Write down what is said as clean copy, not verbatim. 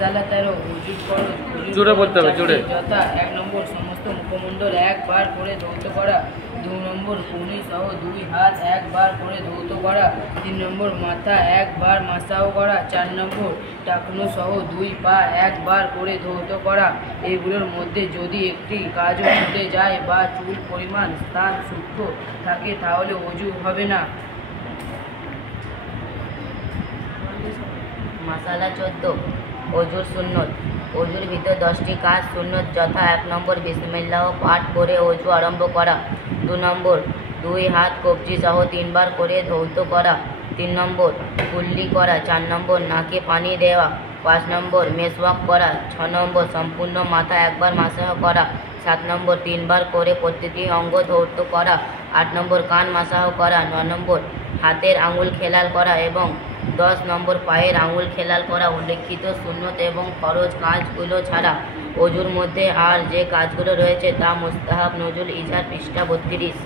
মাসালা 13 ওযু ফরজ জোরে বলতে হবে জোরে। যথা 1 নম্বর সমস্ত মুখমণ্ডল একবার করে ধৌত করা, 2 নম্বর কনুই সহ 2 হাত একবার করে ধৌত করা, 3 নম্বর মাথা একবার মাসাও করা, 4 নম্বর টাকনু সহ 2 পা একবার করে ধৌত করা। এগুলোর মধ্যে যদি একটি কাজও ছুটে যায় বা চুল পরিমাণ স্থান সূক্ষ্ম থাকে তাহলে ওযু হবে না। মাসালা 14 ওযুর সুন্নত। ওযুর ভিতর 10টি কাজ সুন্নত যথা 1 নম্বর বিসমিল্লাহ পাঠ করে ওযু আরম্ভ করা, 2 নম্বর 2 হাত কবজি সহ 3 বার করে ধৌত করা, 3 নম্বর কুল্লি করা, 4 নম্বর নাকে পানি দেওয়া, 5 নম্বর মেসওয়াক করা, 6 নম্বর সম্পূর্ণ মাথা একবার মাসাহ করা, 7 নম্বর 3 বার করে প্রতিটি অঙ্গ ধৌত করা, 8 নম্বর কান মাসাহ করা, 9 নম্বর হাতের আঙুল খেলাল করা এবং 10 নম্বর পায়ের আঙুল খেলাল করা। উল্লেখিত সুন্নত এবং ফরজ কাজগুলো ছাড়া ওযুর মধ্যে আর যে কাজগুলো রয়েছে তা মুস্তাহাব। নজরুল ইজার পৃষ্ঠা 32।